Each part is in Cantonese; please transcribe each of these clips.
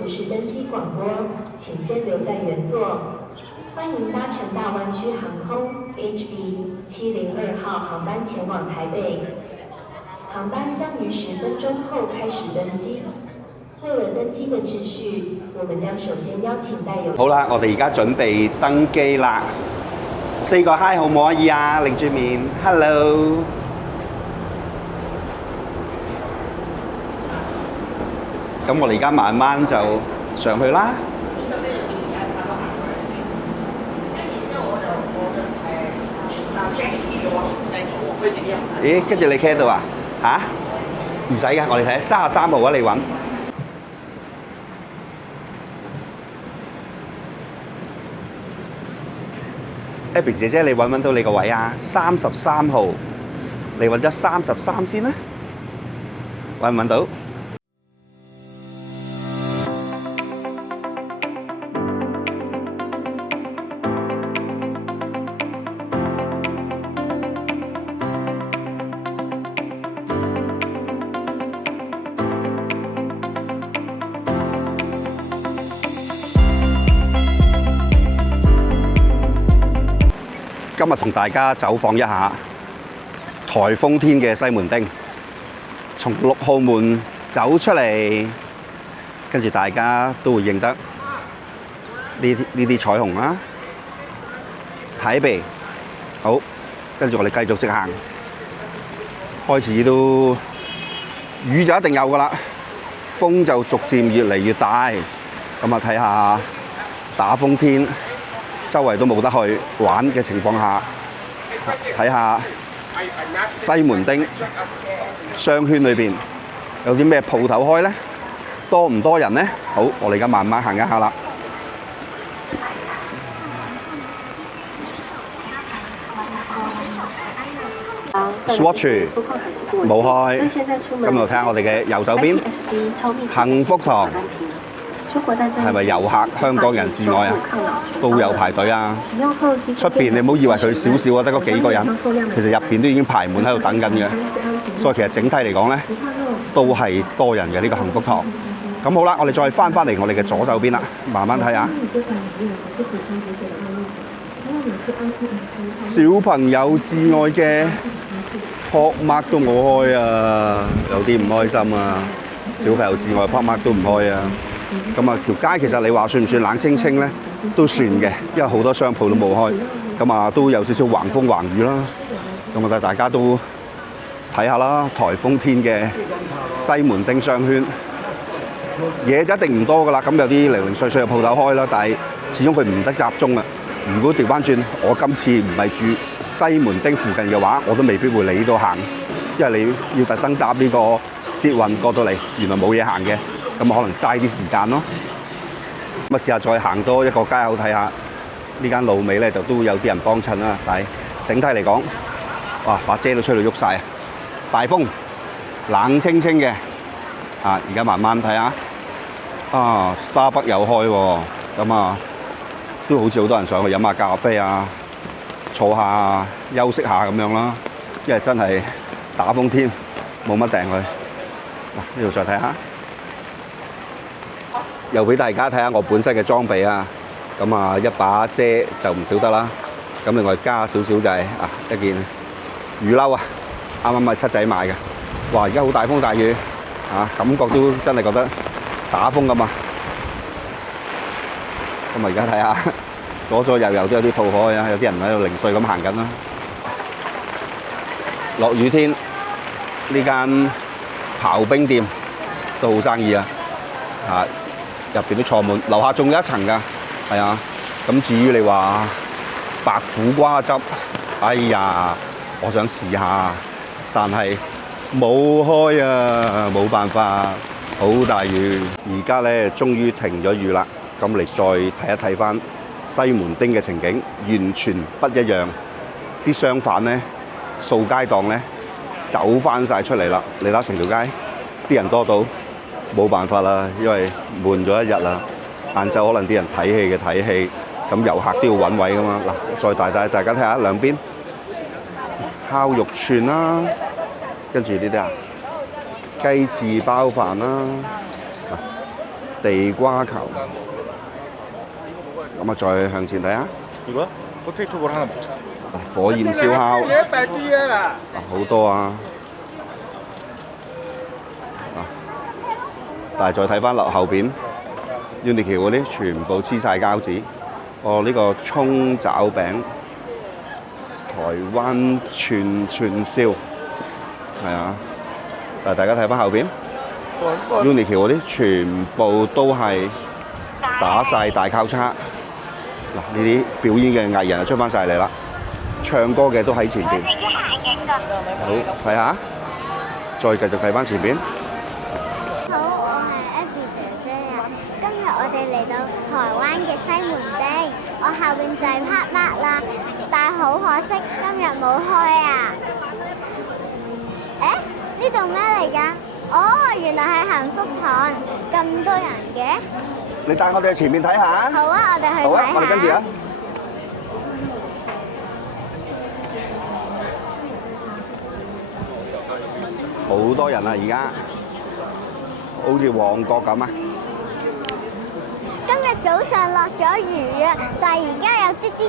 不是登机广播，请先留在原座。欢迎搭乘大湾区航空 HB702号航班前往台北，航班将于10分鐘後開始登機。為了登機的秩序，我們將首先邀請帶有。好啦，我哋而家準備登機啦。4個 hi 好唔可以啊？擰住面 ，hello。咁我哋而家慢慢就上去啦。咦，跟住你企喺度啊？嚇？唔使嘅，我哋睇33號啊，你揾。Abby 姐姐，你揾唔揾到你個位啊？33號，你揾咗33先啦。揾唔揾到？今日同大家走訪一下颱風天嘅西門町，從6號門走出嚟，跟住大家都會認得呢啲彩虹啦。睇鼻好，跟住我哋繼續直行，開始都雨就一定有㗎喇，風就逐漸越嚟越大。咁啊，睇下打風天，周圍都冇得去玩嘅情況下，睇下西門町商圈裏邊有啲咩鋪頭開呢？多唔多人呢？好，我哋而家慢慢行一下啦。Swatch 冇開，咁就睇下我哋嘅右手邊幸福堂。係咪遊客香港人至愛啊？都有排隊啊！出邊你唔好以為佢少少啊，得嗰幾個人，其實入邊都已經排滿喺度等緊嘅。所以其實整體嚟講呢，都係多人嘅呢個幸福堂。咁好啦，我哋再翻嚟我哋嘅左手邊啦，慢慢睇下。小朋友至愛嘅Pop Mart都冇開啊，有啲唔開心啊！小朋友至愛Pop Mart都唔開啊！咁啊，條街其實你話算唔算冷清清呢？都算嘅，因為好多商鋪都冇開，咁啊都有少少橫風橫雨啦。咁啊，大家都睇下啦，颱風天嘅西門町商圈嘢就一定唔多噶啦。咁有啲零零碎碎嘅鋪頭開啦，但係始終佢唔得集中啊。如果調翻轉，我今次唔係住西門町附近嘅話，我都未必會嚟呢度行，因為你要特登搭呢個捷運過到嚟，原來冇嘢行嘅。咁可能嘥啲時間咯。咁啊，試下再行多一個街口睇下，呢間路尾咧就都有啲人幫襯啦。但係整體嚟講，哇，把遮都吹到喐晒啊！大風，冷清清嘅。啊，而家慢慢睇下。啊 ，Starbucks 有開喎，咁啊，都好似好多人上去飲下咖啡啊，坐下休息下咁樣啦。因為真係打風天，冇乜訂去。嗱，呢度再睇下。又俾大家睇下我本身嘅裝備啊！咁啊，一把遮就唔少得啦。咁另外加少少就係一件雨褸啊，啱啱喺七仔買嘅。哇！而家好大風大雨感覺都真係覺得打風咁啊！咁啊，而家睇下左左右右都有啲鋪開啊，有啲人喺度零碎咁行緊啦。落雨天呢間刨冰店都好生意啊！入邊都坐滿，樓下仲有一層㗎，係啊。咁至於你話白苦瓜汁，哎呀，我想試下，但係冇開啊，冇辦法，好大雨。而家咧終於停咗雨啦，咁你再睇一睇翻西門町嘅情景，完全不一樣。啲商販咧、掃街檔咧走翻晒出嚟啦，你睇成條街啲人多到〜冇辦法啦，因為悶咗一日啦。晏晝可能啲人睇戲嘅睇戲，咁遊客都要揾位噶嘛。嗱，再大家睇下兩邊烤肉串啦，跟住呢啲雞翅包飯啦，地瓜球。咁啊，再向前睇下， 이거야? 포테이토볼 하나 먹자. 火焰燒烤，好多啊！但係再睇翻落後邊 Uniqlo 嗰啲，全部黐晒膠紙。哦，呢個葱爪餅，台灣串燒，係啊！但係大家睇翻後邊 Uniqlo 嗰啲，全部都係打晒大交叉。嗱，呢啲表演嘅藝人就出翻晒嚟啦，唱歌嘅都喺前邊。好，睇下，再繼續睇翻前邊。好，我係 Abby 姐姐啊。今日我哋嚟到台灣嘅西門町，我後邊就係 PARKMARK 啦，但係好可惜今日冇開啊。誒，呢度咩嚟㗎？哦，原來係幸福堂，咁多人嘅。你帶我哋去前面睇下。好啊，我哋去好啊，睇下。我哋跟住啊。好多人啊！而家好似旺角咁啊！今日早上落咗雨啊，但係而家有啲啲風。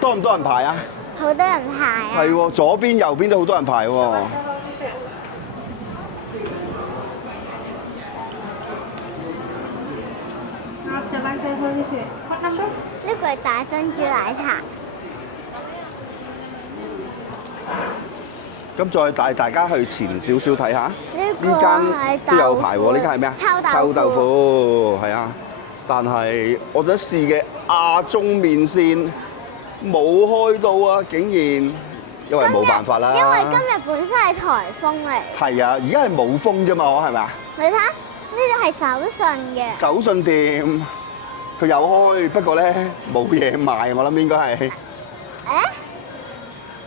多唔多人排啊？好多人排啊！係喎，左邊右邊都好多人排喎。呢個係大珍珠奶茶。咁再帶大家去前少少睇下，呢個呢係間都有排喎。呢間係咩啊？臭豆腐。係啊，但係我想試嘅亞中麵線冇開到啊！竟然，因為冇辦法啦。因為今日本身係颱風嚟。係啊，而家係冇風啫嘛，係咪啊？你睇，呢個係手信嘅。手信店佢有開，不過咧冇嘢賣，我諗應該係。誒？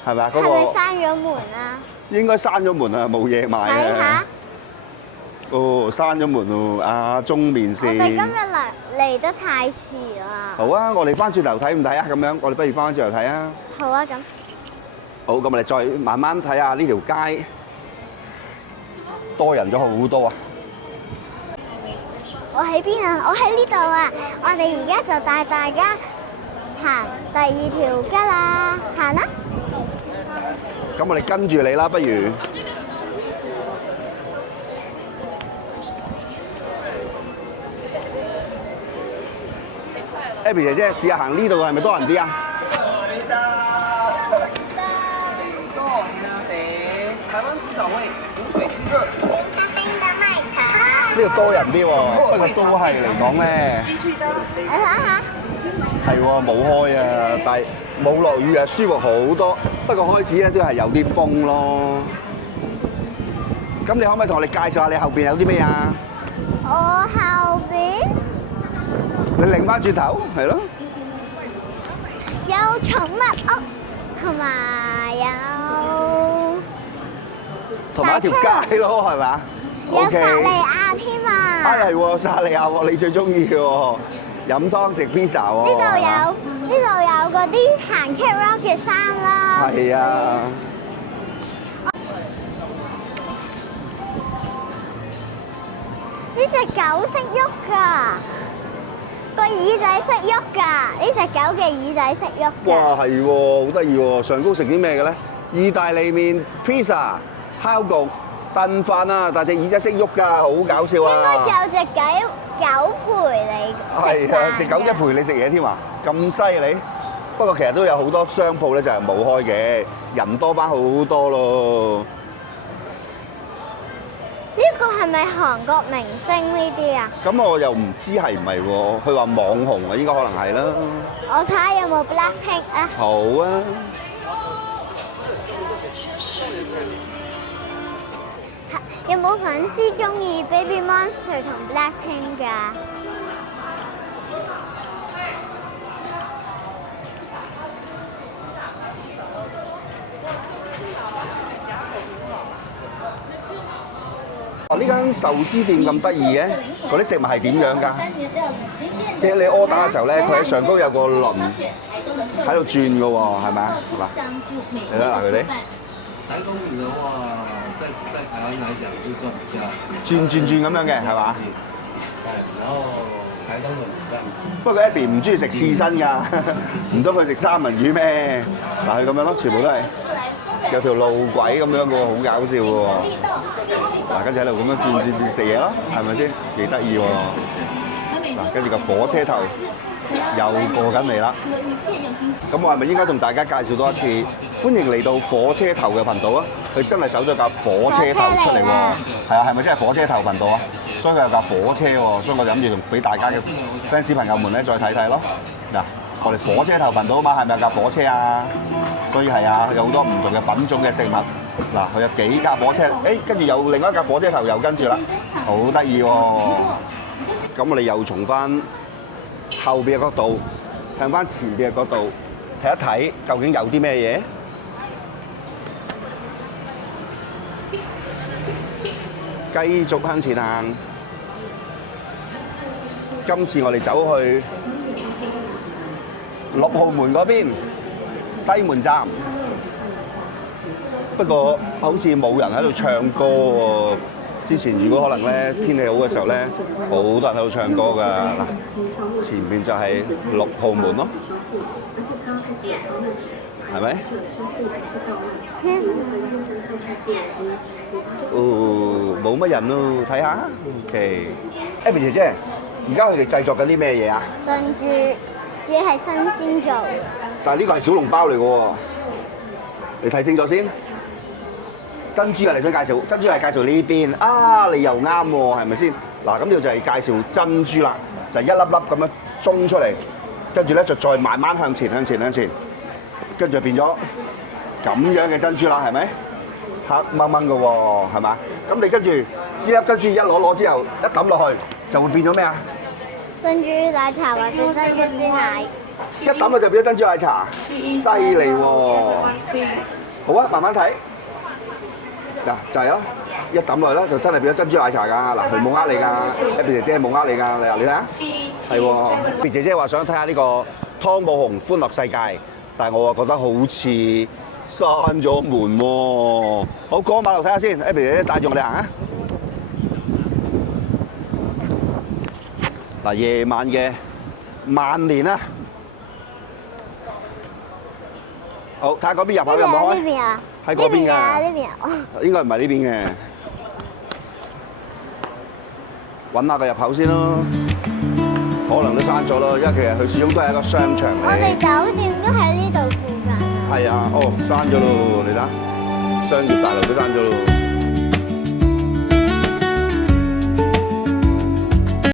係咪啊？嗰係咪個閂咗門啊？應該閂咗門啊，冇嘢賣啊。睇下。哦，閂咗門喎，亞中麵線。我哋今日嚟得太遲啦。好啊，我哋翻轉頭睇唔睇啊？咁樣，我哋不如翻轉頭睇啊。好啊，咁。好，咁我哋再慢慢睇下呢條街，多人咗好多啊！我喺邊啊？我喺呢度啊！我哋而家就帶大家行第二條街啦，行啦！咁我哋跟住你啦，不如。Abby 姐姐，試下行呢度係咪多人啲啊？呢度多人啲喎，不過都係嚟講咧，你睇下，係喎冇開啊，但係冇落雨啊，舒服好多。不過開始咧都係有啲風咯。咁你可唔可以同我哋介紹下你後邊有啲咩啊？我後邊你擰翻轉頭，係咯。有寵物屋，同埋一條街咯，係咪啊？有薩莉亞添啊！係喎，薩莉亞喎，你最中意嘅喎，飲湯食 pizza 喎。呢度有嗰啲行 catwalk 嘅衫啦。係啊。呢隻狗識喐㗎，個耳仔識喐㗎。呢隻狗嘅耳仔識喐㗎。哇，係喎，好得意喎！上高食啲咩嘅咧？意大利麵、pizza、烤焗、燉飯啊，但隻耳仔識喐㗎，好搞笑啊！應該仲有隻狗陪你食飯。係啊，隻狗仔陪你食嘢添啊，咁犀利！不過其實都有好多商鋪咧，就係冇開嘅，人多翻好多咯。呢個係咪韓國明星呢啲啊？咁我又唔知係唔係喎，佢話網紅啊，應該可能係啦。我睇下有冇 Blackpink 啊？好啊！有冇粉絲中意 Baby Monster 同 Blackpink 㗎？呢間壽司店咁得意嘅，嗰啲食物係點樣㗎？即係你 order 嘅時候咧，佢喺上高有個輪，喺度轉嘅喎，係咪啊？嗱，你睇下佢哋台東米的話，在台灣來講是做比較轉咁樣嘅，係嘛？然後台東的米飯。不過 Abby 唔中意食刺身㗎，唔通佢食三文魚咩？嗱，佢咁樣咯，全部都係有條路軌咁樣嘅喎，好搞笑嘅喎。嗱，跟住喺度咁樣轉食嘢咯，係咪先？幾得意喎！嗱，跟住個火車頭又過緊嚟啦。咁我係咪應該同大家介紹多一次？歡迎嚟到火車頭嘅頻道啊！佢真係走咗架火車頭出嚟喎。係啊，係咪真係火車頭頻道啊？所以佢有架火車喎，所以我就諗住同俾大家嘅 fans 朋友們咧再睇睇咯。嗱，我哋火車頭頻道啊嘛，係咪有架火車啊？所以係啊，有好多唔同嘅品種嘅食物。嗱，佢有幾架火車，跟住有另外一架火車頭又跟住啦，好得意喎！咁我哋又從翻後邊嘅角度向翻前邊嘅角度睇一睇，究竟有啲咩嘢？繼續向前行。今次我哋走去6號門嗰邊西門站，不過好似冇人喺度唱歌喎。之前如果可能咧天氣好嘅時候咧，好多人喺度唱歌㗎。嗱，前面就係6號門咯，係咪？哦，冇乜人咯，睇下。OK，Abby 姐姐，而家佢哋製作緊啲咩嘢啊？珍珠，只係新鮮做。但係呢個係小籠包嚟嘅喎，你睇清楚先。珍珠啊，你想介紹？珍珠係介紹呢邊啊，你又啱喎，係咪先？嗱，咁呢度就係介紹珍珠啦，就係一粒粒咁樣中出嚟，跟住咧就再慢慢向前，跟住變咗咁樣嘅珍珠啦，係咪？黑掹掹嘅喎，係嘛？咁你跟住呢粒珍珠一攞之後，一抌落去就會變咗咩啊？珍珠奶茶或者珍珠鮮奶。一抌落就變咗珍珠奶茶，犀利喎！好啊，慢慢睇。嗱，就係咯，一抌落去啦，就真係變咗珍珠奶茶㗎。嗱，佢冇呃你㗎，Abby姐姐冇呃你㗎。你睇下，係喎。Abby姐姐話想睇下呢個湯姆熊歡樂世界，但係我覺得好似閂咗門喎。好，過馬路睇下先，Abby姐姐帶住我哋行啊！嗱，夜晚嘅萬年啊！好，睇下嗰邊入口有冇開？呢邊啊？喺嗰邊㗎。呢邊啊？應該唔係呢邊嘅。揾下個入口先咯，可能都閂咗咯，因為其實佢始終都係一個商場嚟。我哋酒店都喺呢度附近。係啊，哦，閂咗咯，你睇，商業大樓都閂咗咯。